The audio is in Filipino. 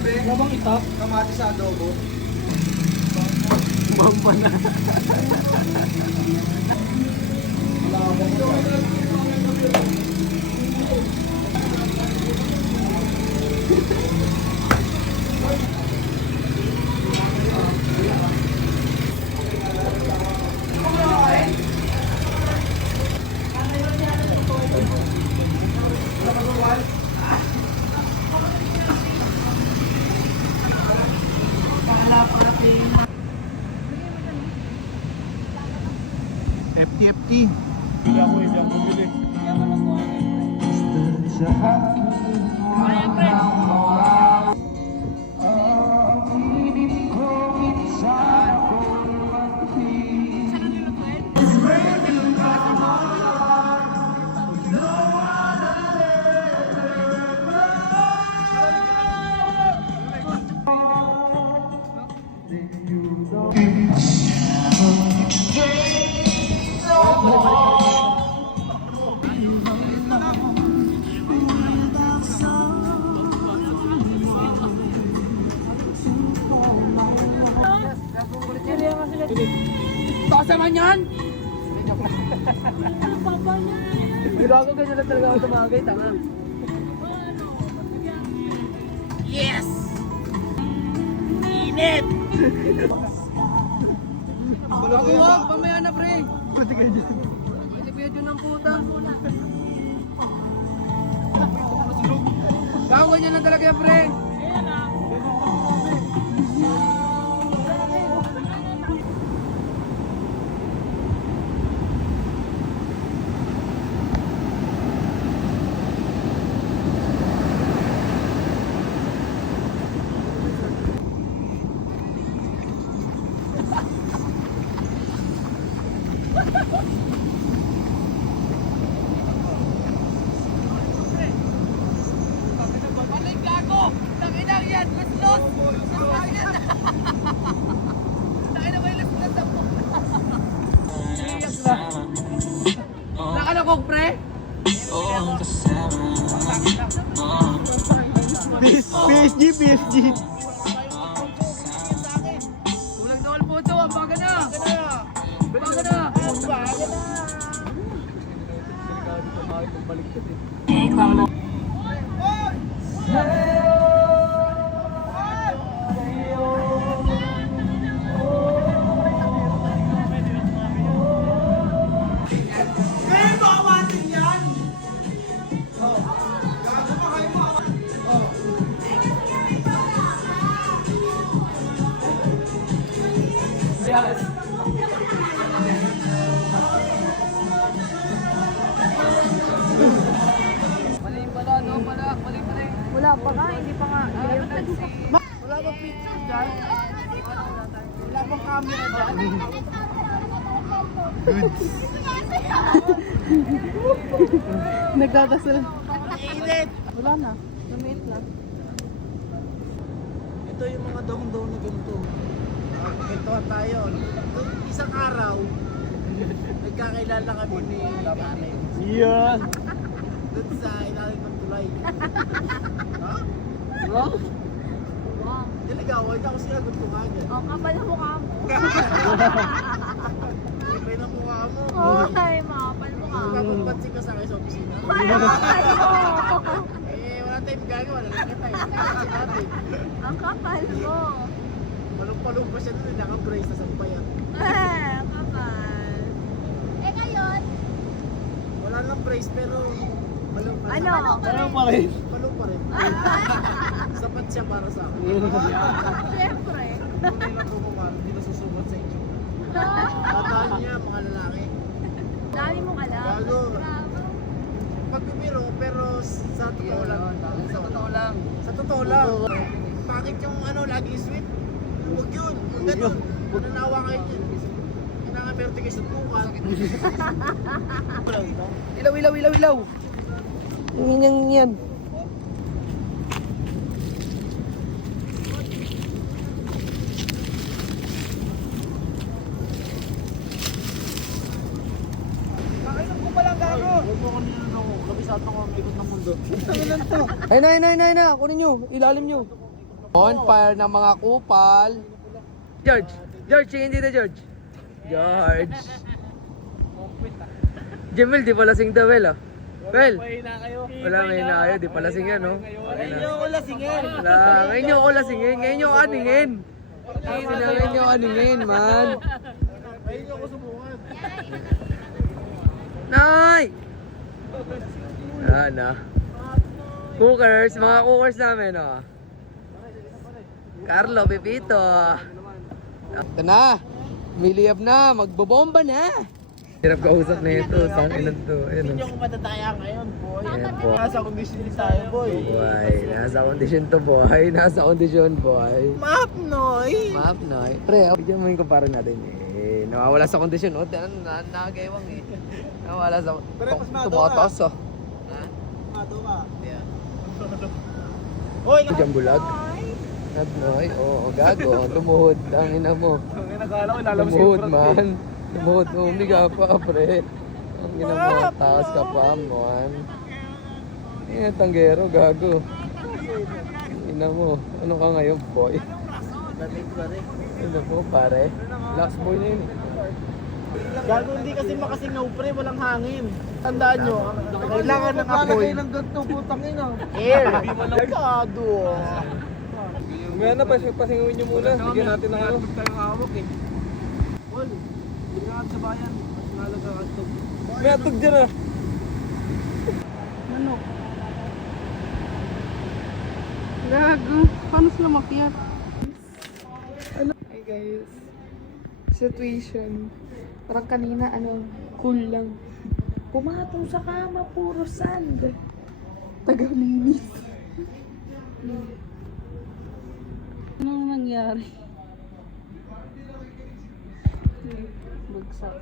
pre. Labang itak. Kamatis sa adobo. Mamba na. FT. Hindi ako bumili. Taas naman yan! Nilago ganyan lang talaga ako tumagay, tanga. Yes! Init! Wag, pamaya na pre! Pwede kayo dyan. Pwede pa yun ng puta. Gago ganyan lang talaga yan pre! Nakala ko, pre? PSG. Kulang na all photo, ang baga na! Baga na! Mali pala, no? Mali. Wala pa nga, hindi pa nga. Wala bang picture dyan? Wala bang camera dyan? Nagdadasal. Init! Wala na. Lumit na. Ito yung mga daw na ganito. Ito tayo. Isang araw, nagkakilala kami ni Karen. Yan. Doon sa ilalim ng tulay. Ha? Wow. Niligawan niya ako sila gutungan. Oh, kapal ang mukha mo. Ibay ng mukha mo. Ay, makapal mukha mo. Kapagpansin ka sa akin sa opisina. Ay, kapal mo. Wala tayong gagawa. Lalaki tayo. Kasi natin. Ang kapal mo. Palong-palong pa siya doon. Naka-brace na sampayan. Ang kapal. Eh, ngayon? Wala lang brace pero palong pa rin. Ano? Parang pa rin. Palong pa rin. Sapat siya para sa akin. Siyempre. Tunay na bumukal, hindi na susubot sa inyo. Tataan niya, mga lalaki. Dami mong alam. Bago. Pagbibiro, pero sa totoo lang. Sa totoo lang. Sa totoo lang. Bakit yung ano, lagi sweet? Huwag yun. Huwag ganun. Nanawa kayo dyan. Kailangan meron kayo sa tukan. Ilaw. Yan. Nakainom ko palang gago. Huwag mo kanina na ako. Kabisado ko ang ikot ng mundo. Tangilan to. Ay na. Kunin nyo. Ilalim nyo. Bonfire ng mga kupal. George! George, tingin dito, George. George. Jemel, di pa lasing to, Well, ah. Well, wala may na kayo, di pa lasing yan, no? Ngayon ko lasingin. Wala, ngayon nyo ako lasingin, ngayon nyo ako aningin. Ngayon nyo ako aningin, man. Ngayon ko subukan. Nay! Ano? Cookers, mga cookers namin, oh. Carlo, Pepito. Ito na, miliyab na, magbobomba na. Hirap kausap na ito, sa akin na ito. Ayun, Hindi ako matataya ngayon, boy. Ayan po. Nasa kondisyon tayo, boy. boy. Nasa kondisyon to, boy. Nasa kondisyon, boy. Map, noy. Map, no? Pre, bigyan mo yung kumpara natin. Eh, nawawala sa kondisyon. O, nakagawang eh. Nawawala sa... Pre, mas mado Tumotos, oh. Ha? Mado ka. Yeah. Hoy, Diyan bulag. Noy, oo, gago. Tumuhod, ang ina mo. Nagkala ko, lalabas Tumuhod, man. Tumuhod, umiga pa, pre. Ang ina mo, taas ka pa, man. Eh, tanggero, gago. Ina mo, ano ka ngayon, boy? lamig pa rin. Ano po, pare? Last boy na yun. Gago, hindi kasi makasingaw, pre. Walang hangin. Tandaan nyo, kailangan ng apoy. ng ganito, putang ina. Air. Gago. May ano, pasingawin nyo muna. Bigyan natin ng ano. Tayong hawak eh. Paul, tingnan sa bayan. Mas mahalaga ka ito. May atog dyan ah. Gago. Paano sila makyat? Hi guys. Situation. Parang kanina, cool lang. Pumatong sa kama, puro sand. Taga-linis. Anong nangyari? Bagsak.